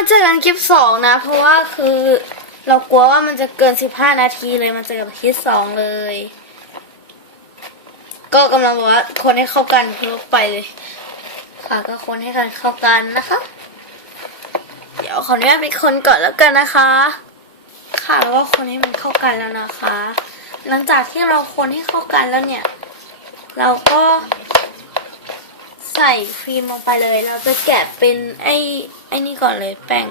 มาเจอกันคลิปสองนะ เพราะว่าคือเรากลัวว่ามันจะเกินสิบห้านาทีเลยมาเจอกับคลิปสองเลย ก็กำลังบอกว่าคนให้เข้ากันเพื่อไปเลยค่ะก็คนให้กันเข้ากันนะคะ เดี๋ยวขออนุญาตเป็นคนก่อนแล้วกันนะคะ ค่ะแล้วก็คนให้มันเข้ากันแล้วนะคะ หลังจากที่เราคนให้เข้ากันแล้วเนี่ย เราก็ใส่ครีมลงไปเลย เราจะแกะเป็นไอ ไอ้นี่ก่อนเลยแป้ง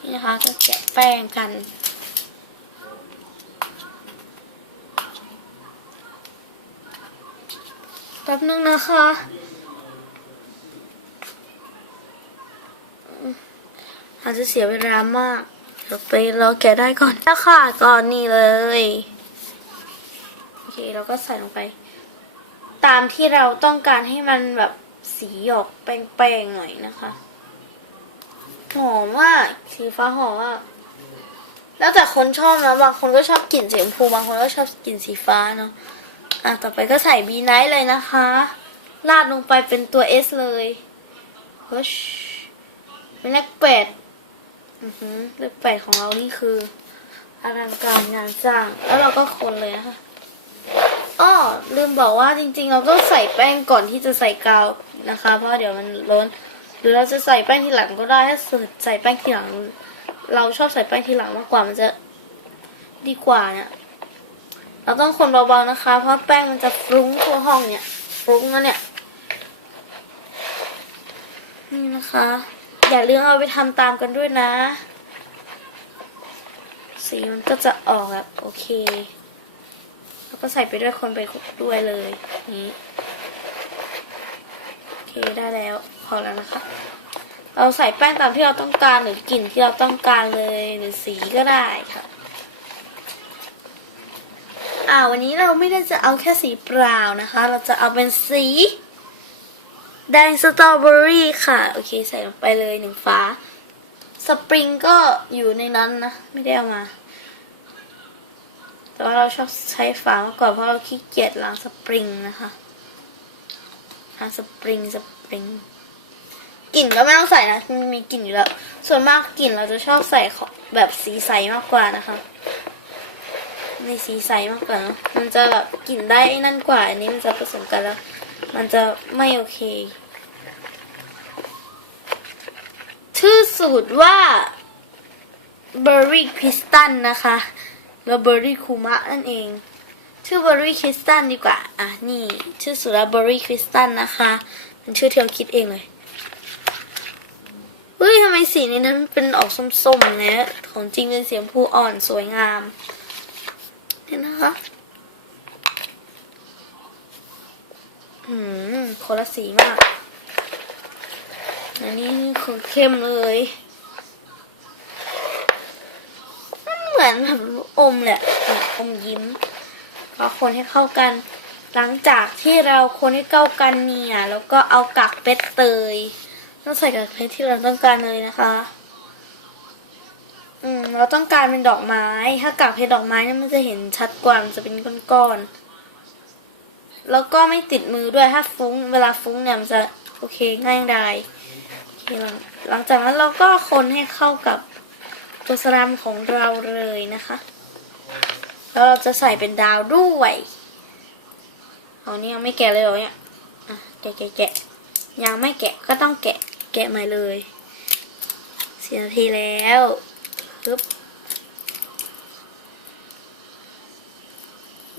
นี่นะคะก็แกะแป้งกัน แป๊บนึงนะคะอาจจะเสียเวลามาก เดี๋ยวไปรอแกะได้ก่อนแล้วค่ะก่อนนี่เลย โอเค เราก็ใส่ลงไป ตามที่เราต้องการให้มันแบบสีออกแป้งๆหน่อยนะคะหอมมากสีฟ้าหอมมากแล้วแต่คนชอบนะบางคนก็ชอบกลิ่นสีชมพูบางคนก็ชอบกลิ่นสีฟ้าเนาะอะต่อไปก็ใส่บีไนท์เลยนะคะราดลงไปเป็นตัว S เลยเฮ้ยเป็นเลขแปดอือหือเลขแปดของเรานี่คืออลังการงานสร้าง แล้วเราก็คนเลยนะคะ อ้อลืมบอกว่าจริงๆ เราต้องใส่แป้งก่อนที่จะใส่กาวนะคะ เพราะเดี๋ยวมันล้น หรือเราจะใส่แป้งทีหลังก็ได้ถ้าใส่แป้งทีหลัง เราชอบใส่แป้งทีหลังมากกว่ามันจะดีกว่าเนี่ยเราต้องคนเบาๆนะคะ เพราะแป้งมันจะฟรุ้งทั่วห้องเนี่ยฟรุ้งนะเนี่ยนี่นะคะ อย่าลืมเอาไปทำตามกันด้วยนะ สีมันก็จะออกแบบโอเค แล้วก็ใส่ไปด้วยคนไปด้วยเลยนี้โอเคได้แล้วพอแล้วนะคะ เราใส่แป้งตามที่เราต้องการหรือกลิ่นที่เราต้องการเลยหรือสีก็ได้ค่ะอ่าวันนี้เราไม่ได้จะเอาแค่สีเปล่านะคะ เราจะเอาเป็นสีแดงสตรอเบอรี่ค่ะ โอเค ใส่ลงไปเลยหนึ่งฟ้า สปริงก็อยู่ในนั้นนะ ไม่ได้เอามา แต่ว่าเราชอบใช้ฝามากกว่าเพราะเราขี้เกียจล้างสปริงนะคะล้างสปริงสปริงกลิ่นก็ไม่ต้องใส่นะมันมีกลิ่นอยู่แล้ว ส่วนมากกลิ่นเราจะชอบใส่ของแบบสีใสมากกว่านะคะในสีใสมากกว่านะมันจะแบบกลิ่นได้นั่นกว่า อันนี้มันจะผสมกันแล้ว มันจะไม่โอเค ชื่อสูตรว่า Berry Crystal นะคะ แล้ว Berry Kuma นั่นเอง ชื่อ Berry Crystal ดีกว่า อะ นี่ ชื่อสูตรา Berry Crystal นนะคะเป็นชื่อที่เราคิดเองเลยเฮ้ยทำไมสีในนั้นเป็นออกส้มๆนะของจริงเป็นสีชมพูอ่อนสวยงามเนี่ยนะคะอืมคนละสีมากอันนี้คือเข้มเลยมัน เหมือนแบบอมแหละแบบอมยิ้มก็คนให้เข้ากัน หลังจากที่เราคนให้เข้ากันเนี่ยแล้วก็เอากากเป็ดเตยต้องใส่กากเพชรที่เราต้องการเลยนะคะ อืมเราต้องการเป็นดอกไม้ ถ้ากากเพชรดอกไม้เนี่ยมันจะเห็นชัดกว่ามันจะเป็นก้อนๆแล้วก็ไม่ติดมือด้วยถ้าฟุ้ง เวลาฟุ้งเนี่ยมันจะโอเคง่ายดายหลังจากนั้นเราก็คนให้เข้ากับ ตัวสลัมของเราเลยนะคะ แล้วเราจะใส่เป็นดาวด้วยเอานี่ยังไม่แกะเลยเหรอเนี่ยอะแกะแกะแกะยังไม่แกะก็ต้องแกะแกะใหม่เลยสี่นาทีแล้วปึ๊บ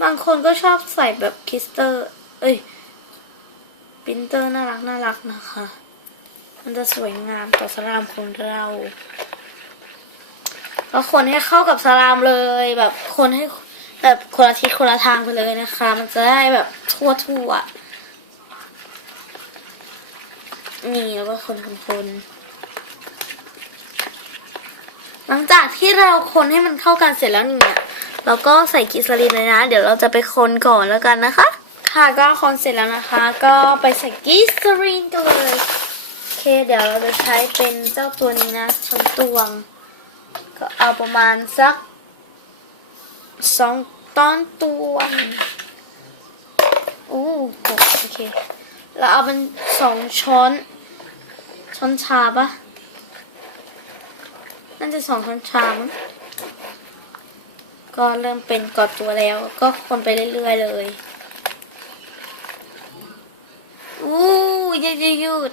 บางคนก็ชอบใส่แบบคริสเตอร์ เอ้ยปินเตอร์น่ารักน่ารักนะคะ มันจะสวยงามต่อสลามของเรา แล้วคนให้เข้ากับสลามเลย แบบคนให้แบบคนละทิศคนละทางไปเลยนะคะ มันจะได้แบบทั่วทั่วนี่แล้วก็คนคนคนหลังจากที่เราคนให้มันเข้ากันเสร็จแล้วเนี่ยเราก็ใส่กิสลีนเลยนะ เดี๋ยวเราจะไปคนก่อนแล้วกันนะคะ ค่ะก็คนเสร็จแล้วนะคะ ก็ไปใส่กิสลีนกันเลย โอเค เดี๋ยวเราจะใช้เป็นเจ้าตัวนี้นะช้อนตวง ก็เอาประมาณสักสองต้อนตวงอู้โอเค เราเอาเป็นสองช้อน ช้อนชาปะน่าจะสองช้อนชามั้งก็เริ่มเป็นกอดตัวแล้ว ก็คนไปเรื่อยๆเลยอู้ยืดยืดยืด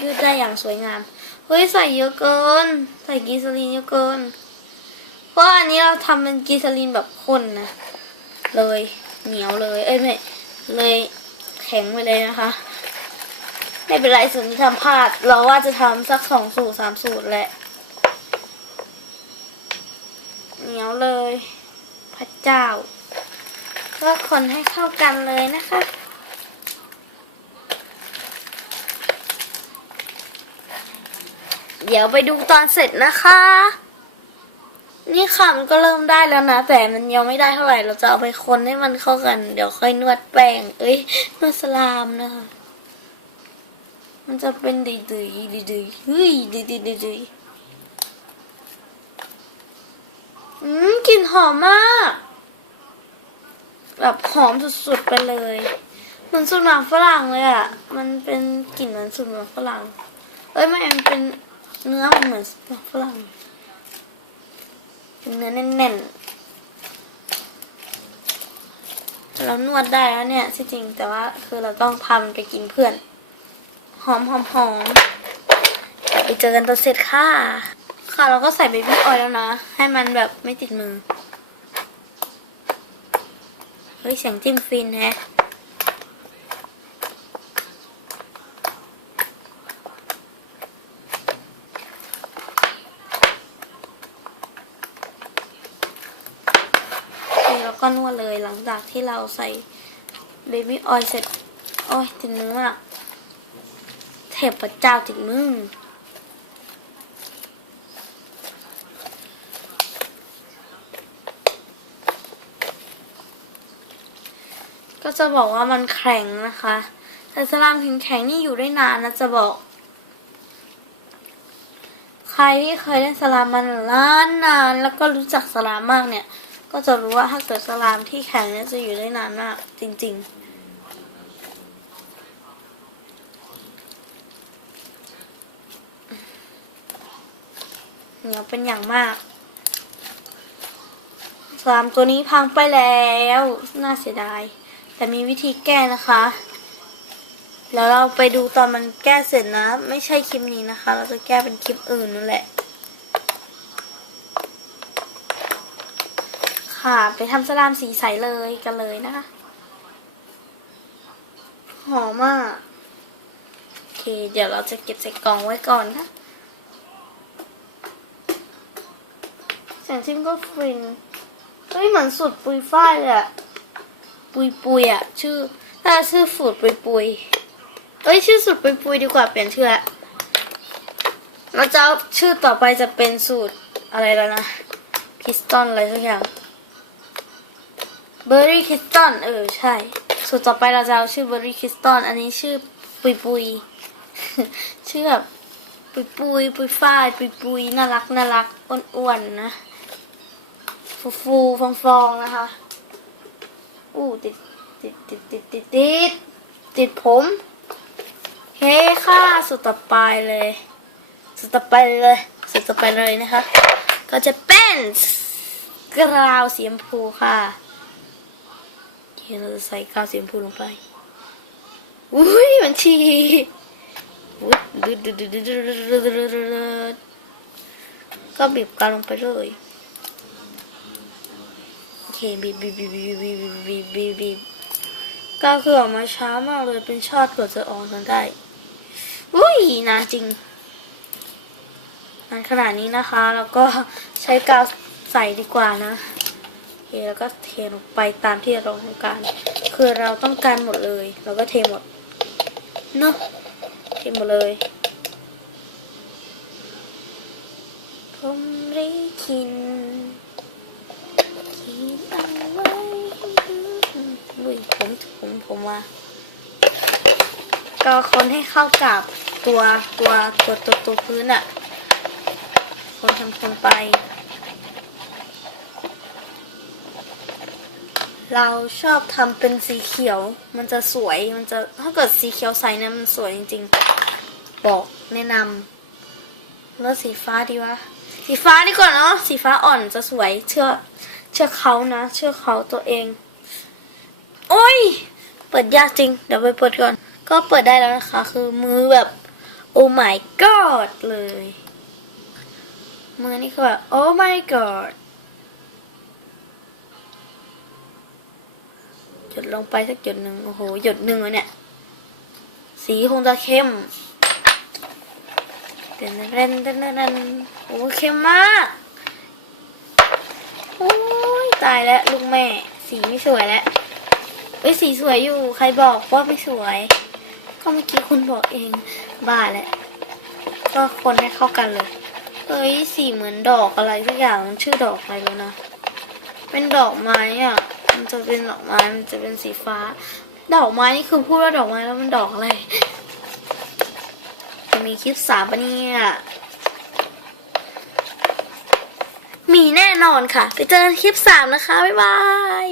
ยืดได้อย่างสวยงาม เฮ้ย ใส่เยอะเกิน ใส่กีซาลีนเยอะเกิน ราะอันนี้เราทำเป็นกีซาลีนแบบข้นนะ เลยเหนียวเลย เอ้ยไม่ เลยแข็งไปเลยนะคะ ไม่เป็นไรส่วนที่ทำพลาด เราว่าจะทำสักสองสูตรสามสูตรแหละ เหนียวเลย พระเจ้า ก็คนให้เข้ากันเลยนะคะเดี๋ยวไปดูตอนเสร็จนะคะ นี่ค่ะมันก็เริ่มได้แล้วนะ แต่มันยังไม่ได้เท่าไหร่ เราจะเอาไปคนให้มันเข้ากัน เดี๋ยวค่อยนวดแป้ง เอ้ยนวดสลามนะคะ มันจะเป็นดีดีดีดีๆเฮ้ยดีดีดีดีอืมกลิ่นหอมมาก แบบหอมสุดๆไปเลยเหมือนสูตรหมักฝรั่งเลยอะ มันเป็นกลิ่นเหมือนสูตรหมักฝรั่ง เอ้ยไม่มันเป็นเนื้อมันเหมือนสูตรหมักฝรั่ง เนื้อแน่นๆ เรานวดได้แล้วเนี่ยที่จริงแต่ว่าคือเราต้องพามันไปกินเพื่อน หอมหอมหอมไปเจอกันตอนเสร็จค่ะ ค่ะเราก็ใส่เบบี้ออยล์แล้วนะ ให้มันแบบไม่ติดมือ เฮ้ยเสียงจิ้มฟินแฮะ โอเคแล้ว ก็นวดเลยหลังจากที่เราใส่เบบี้ออยล์เสร็จ โอ้ยติดมือมากเทพเจ้าติดมือก็จะบอกว่ามันแข็งนะคะ แต่สลามแข็งๆนี่อยู่ได้นานนะจะบอก ใครที่เคยเล่นสลามมันล้านนาน แล้วก็รู้จักสลามมากเนี่ย ก็จะรู้ว่าถ้าเกิดสลามที่แข็งเนี่ยจะอยู่ได้นานมากจริง ๆเหนียวเป็นอย่างมาก สลามตัวนี้พังไปแล้ว น่าเสียดาย แต่มีวิธีแก้นะคะ แล้วเราไปดูตอนมันแก้เสร็จนะ ไม่ใช่คลิปนี้นะคะ เราจะแก้เป็นคลิปอื่นนั่นแหละ ค่ะ ไปทำสลามสีใสเลยกันเลยนะคะ หอมมากโอเค เดี๋ยวเราจะเก็บใส่กล่องไว้ก่อนนะเสียงซิมก็ฟินเฮ้ยเหมือนสูตรปุยฝ้ายเลยอะปุยปุยอะชื่อถ้าชื่อสูตรปุยปุยเอ้ยชื่อสูตรปุยปุยดีกว่าเปลี่ยนชื่อละเราจะเอาชื่อต่อไปจะเป็นสูตรอะไรแล้วนะคิสตันอะไรสักอย่าง เบอร์รี่คิสตันเออใช่สูตรต่อไปเราจะเอาชื่อเบอร์รี่คิสตันอันนี้ชื่อปุยปุยชื่อแบบปุยปุยปุยฝ้ายปุยปุยน่ารักน่ารักอ้วนๆนะฟูฟูฟองฟองนะคะอู้ติดติดติดติดติดติดติดผมเฮ้ค่ะสุดต่อไปเลย สุดต่อไปเลยสุดต่อไปเลยนะคะ ก็จะเป็นกราวสีชมพูค่ะ เราจะใส่กาวสีชมพูลงไปอุ้ยมันฉีก็บีบกาวลงไปเลยโอเคบีบบีบบีบบีบบีบบีบกาวคือออกมาช้ามากเลยเป็นชอดกว่าจะออกมนได้อุ้ยนานจริงนานขนาดนี้นะคะ แล้วก็ใช้กาวใส่ดีกว่านะ เคแล้วก็เทลงไปตามที่เราต้องการ คือเราต้องการหมดเลย เราก็เทหมดเนาะเทหมดเลยผมริคินคิดเอาไว้อุ้ยผมผมผมว่าก็คนให้เข้ากับตัวตัวตัวตัวตัวพื้นอะคนทำคนไป เราชอบทำเป็นสีเขียว มันจะสวย มันจะถ้าเกิดสีเขียวใสเนี่ยมันสวยจริงๆ บอกแนะนำแล้วสีฟ้าดีวะ สีฟ้าดีกว่าเนาะ สีฟ้าอ่อนจะสวย เชื่อ เชื่อเขานะ เชื่อเขาตัวเอง โอ้ย เปิดยากจริง เดี๋ยวไปเปิดก่อน ก็เปิดได้แล้วนะคะ คือมือแบบ โอ้ my god เลย มือนี่คือแบบโอ้ my god หยดลงไปสักหยดหนึ่งโอ้โหหยดหนึ่งเนี่ย สีคงจะเข้มเต้นเต้นเต้นเต้นโอ้เข้มมากโอ้ยตายแล้วลูกแม่ สีไม่สวยแล้วเอ้ยสีสวยอยู่ ใครบอกว่าไม่สวย ก็เมื่อกี้คุณบอกเองบ้าแหละก็คนให้เข้ากันเลยเฮ้ยสีเหมือนดอกอะไรสักอย่างชื่อดอกอะไรแล้วนะ เป็นดอกไม้อะ มันจะเป็นดอกไม้ มันจะเป็นสีฟ้า ดอกไม้นี่คือพูดว่าดอกไม้แล้วมันดอกอะไร จะมีคลิปสามปะเนี่ยมีแน่นอนค่ะ ไปเจอคลิปสามนะคะ บ๊ายบาย